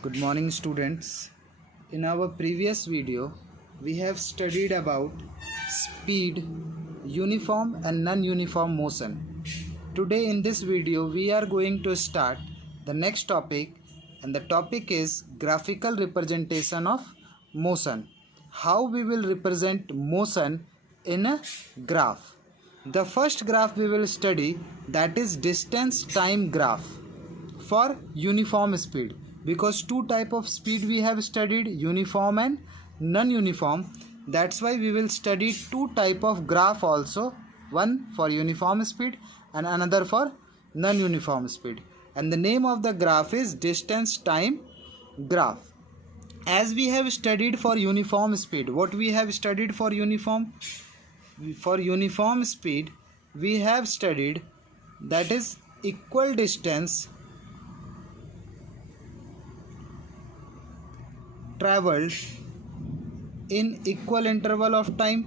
Good morning, students. In our previous video, we have studied about speed, uniform and non-uniform motion. Today in this video, we are going to start the next topic, and the topic is graphical representation of motion. How we will represent motion in a graph. The first graph we will study, that is distance time graph for uniform speed, because two type of speed we have studied, uniform and non-uniform. That's why we will study two type of graph also, one for uniform speed and another for non-uniform speed, and the name of the graph is distance time graph. As we have studied for uniform speed, what we have studied for uniform speed, we have studied that is equal distance traveled in equal interval of time.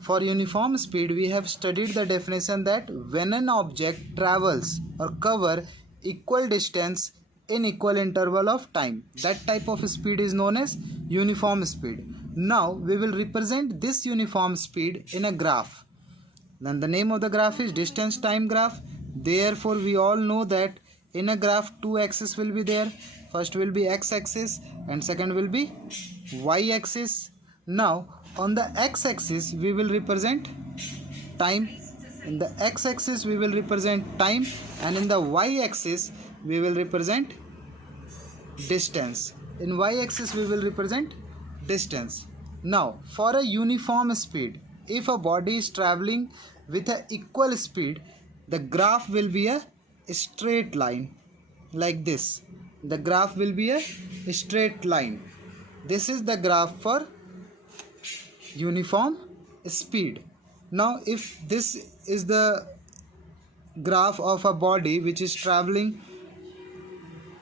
For uniform speed, we have studied the definition that when an object travels or cover equal distance in equal interval of time, that type of speed is known as uniform speed. Now we will represent this uniform speed in a graph. Then the name of the graph is distance time graph. Therefore we all know that in a graph two axes will be there. First will be x-axis and second will be y-axis. Now on the x-axis we will represent time. In the x-axis we will represent time, and in the y-axis we will represent distance. In y-axis we will represent distance. Now for a uniform speed, if a body is traveling with an equal speed, the graph will be a straight line like this. The graph will be a straight line. This is the graph for uniform speed. Now if this is the graph of a body which is traveling,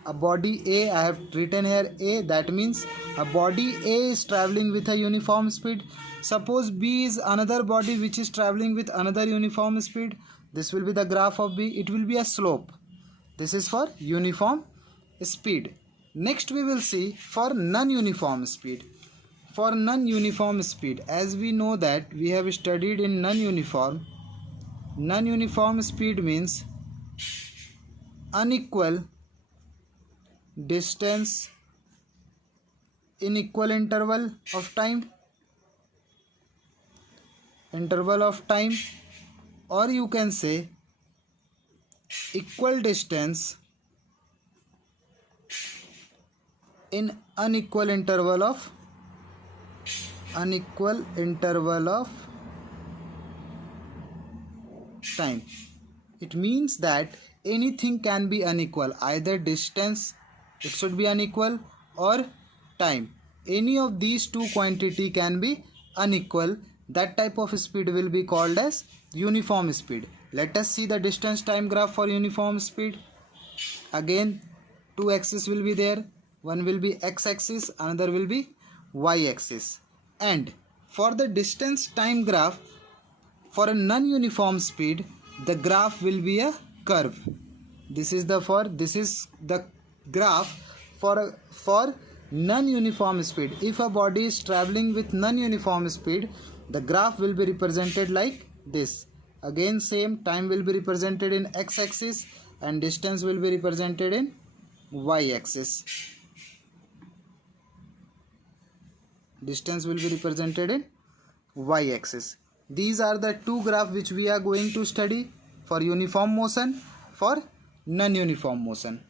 a body A, I have written here A, that means a body A is traveling with a uniform speed. Suppose B is another body which is traveling with another uniform speed. This will be the graph of B. It will be a slope. This is for uniform speed. Next we will see for non-uniform speed. For non-uniform speed, as we know that we have studied in non-uniform speed means unequal distance in equal interval of time, or you can say equal distance in unequal interval of time. It means that anything can be unequal, either distance it should be unequal or time. Any of these two quantity can be unequal. That type of speed will be called as uniform speed. Let us see the distance time graph for uniform speed. Again two axes will be there. One will be x-axis, another will be y-axis. And for the distance time graph for a non-uniform speed, the graph will be a curve. This is the graph for non-uniform speed. If a body is traveling with non-uniform speed, the graph will be represented like this. Again same, time will be represented in x-axis and distance will be represented in y-axis. Distance will be represented in y-axis. These are the two graphs which we are going to study for uniform motion, for non-uniform motion.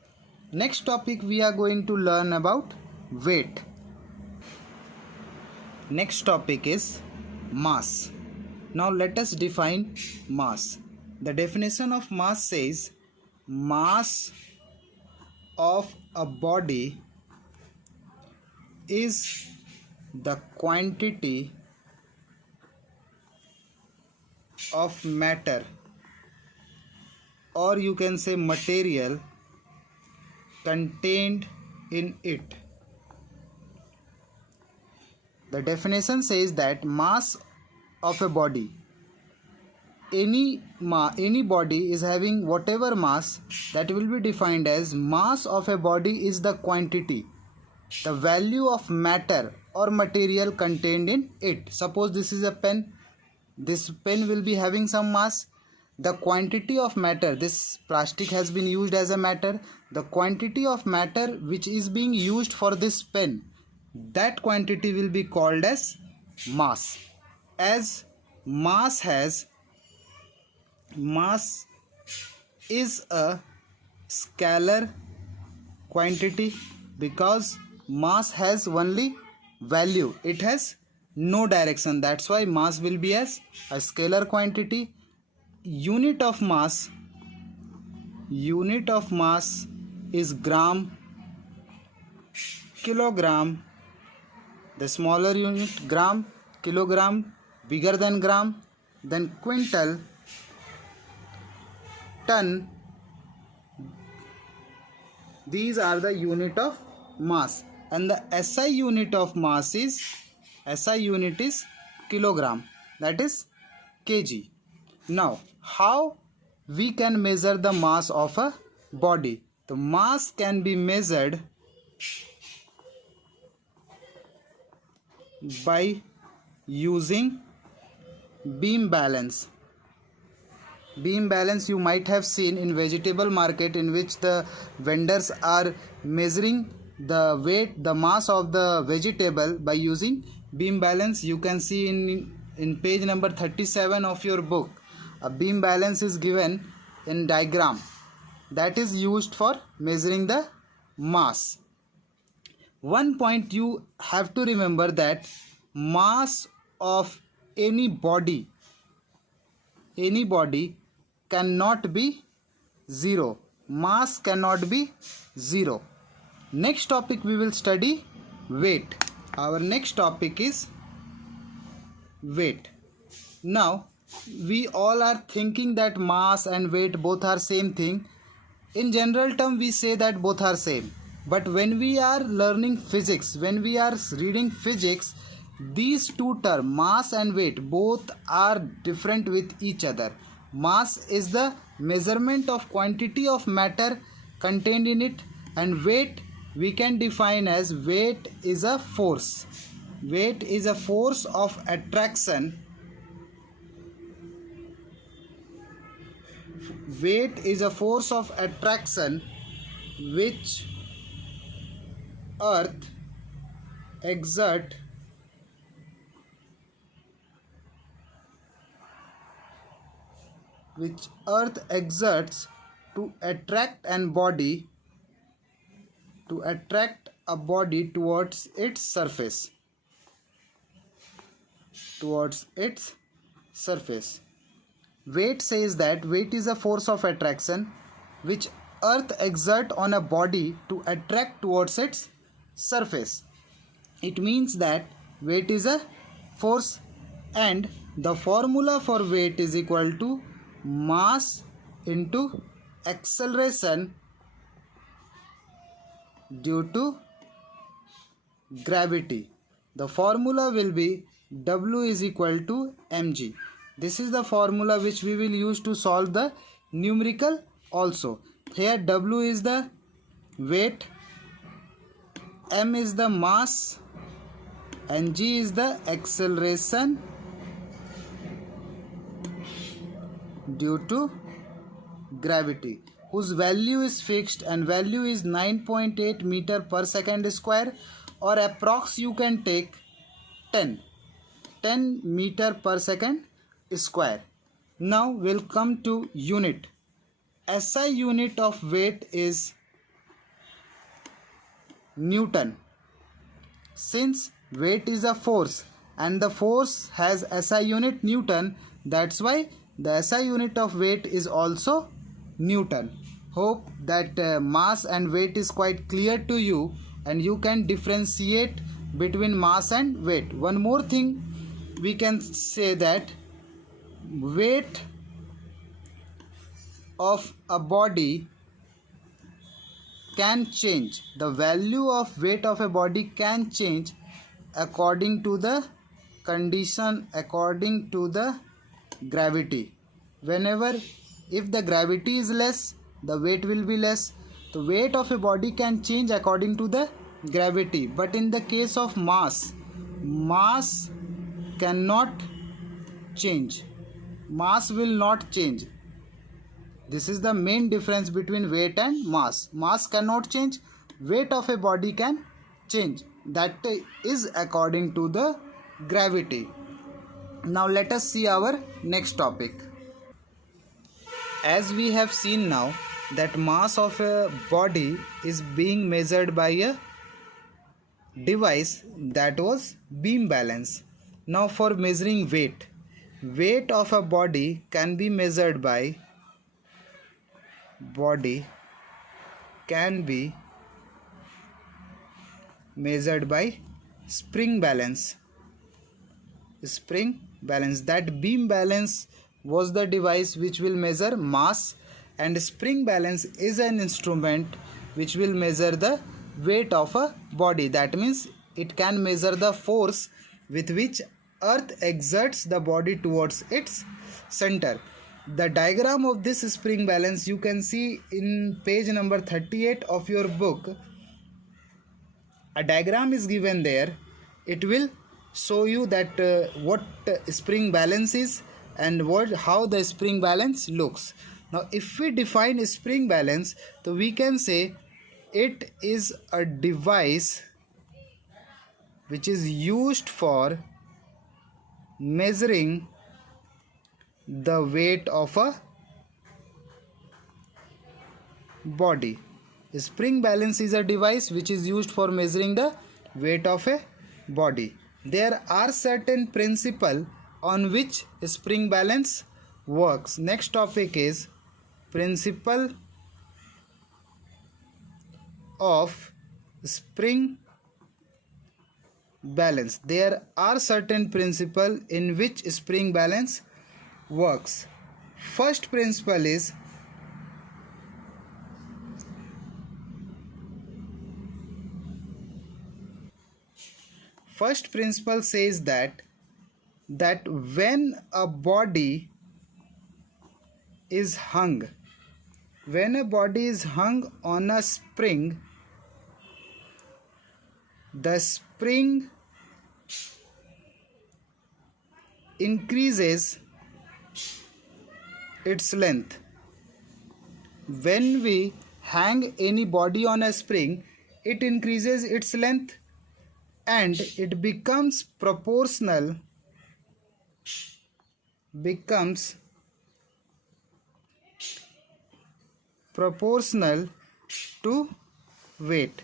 Next topic we are going to learn about weight. Next topic is mass. Now let us define mass. The definition of mass says mass of a body is the quantity of matter, or you can say material, contained in it. The definition says that mass of a body any body is having whatever mass, that will be defined as mass of a body is the quantity, the value of matter or material contained in it. Suppose this is a pen. This pen will be having some mass. The quantity of matter, this plastic has been used as a matter, the quantity of matter which is being used for this pen, that quantity will be called as mass. As mass is a scalar quantity, because mass has only value, it has no direction, that's why mass will be as a scalar quantity. Unit of mass is gram, kilogram, the smaller unit gram, kilogram, bigger than gram, then quintal, ton. These are the unit of mass, and the SI unit of mass is kilogram, that is kg. Now, how we can measure the mass of a body? The mass can be measured by using beam balance. Beam balance you might have seen in vegetable market, in which the vendors are measuring the weight, the mass of the vegetable by using beam balance. You can see in page number 37 of your book, a beam balance is given in diagram, that is used for measuring the mass. One point you have to remember, that mass of any body cannot be zero. Mass cannot be zero. Next topic we will study weight. Our next topic is weight. Now we all are thinking that mass and weight both are same thing. In general term we say that both are same, but when we are learning physics, when we are reading physics, these two terms, mass and weight, both are different with each other. Mass is the measurement of quantity of matter contained in it, and weight we can define as weight is a force. Weight is a force of attraction. Weight is a force of attraction which earth exerts to attract a body towards its surface. Weight says that weight is a force of attraction which earth exerts on a body to attract towards its surface. It means that weight is a force, and the formula for weight is equal to mass into acceleration due to gravity. The formula will be W is equal to mg. This is the formula which we will use to solve the numerical also. Here W is the weight, m is the mass, and g is the acceleration due to gravity, whose value is fixed, and value is 9.8 meter per second square, or approx you can take 10 meter per second square. Now we'll come to unit. SI unit of weight is Newton. Since weight is a force and the force has SI unit Newton, that's why the SI unit of weight is also Newton. Hope that mass and weight is quite clear to you, and you can differentiate between mass and weight. One more thing we can say, that weight of a body can change. The value of weight of a body can change according to the condition, according to the gravity. whenever if the gravity is less, the weight will be less. The weight of a body can change according to the gravity, but in the case of mass, mass cannot change. Mass will not change. This is the main difference between weight and mass. Mass cannot change, weight of a body can change. That is according to the gravity. Now let us see our next topic. As we have seen now that mass of a body is being measured by a device, that was beam balance. Now for measuring weight, weight of a body can be measured by spring balance. That beam balance was the device which will measure mass, and spring balance is an instrument which will measure the weight of a body. That means it can measure the force with which earth exerts the body towards its center. The diagram of this spring balance you can see in page number 38 of your book. A diagram is given there. It will show you that what spring balance is and how the spring balance looks. Now if we define spring balance, so we can say it is a device which is used for measuring the weight of a body. Spring balance is a device which is used for measuring the weight of a body. There are certain principles on which spring balance works. Next topic is principle of spring balance. There are certain principles in which spring balance works. First principle is says that when a body is hung on a spring, the spring increases its length. When we hang any body on a spring, it increases its length and it becomes proportional to weight.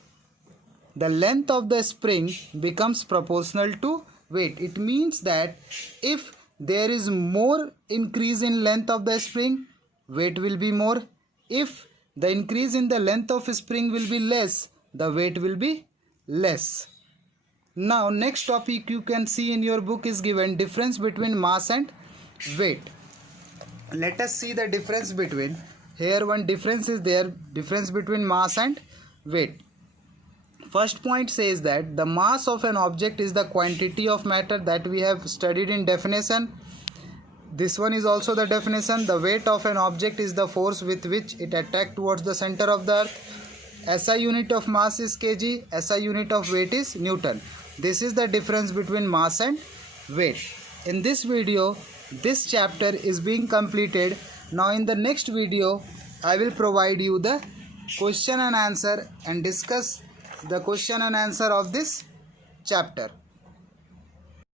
The length of the spring becomes proportional to weight. It means that if there is more increase in length of the spring, weight will be more. If the increase in the length of spring will be less, the weight will be less. Now next topic you can see in your book is given difference between mass and weight. Let us see the difference between, here one difference is there, difference between mass and weight. First point says that the mass of an object is the quantity of matter, that we have studied in definition. This one is also the definition. The weight of an object is the force with which it attacks towards the center of the earth. SI unit of mass is kg, SI unit of weight is Newton. This is the difference between mass and weight. In this video, this chapter is being completed. Now in the next video, I will provide you the question and answer and discuss the question and answer of this chapter.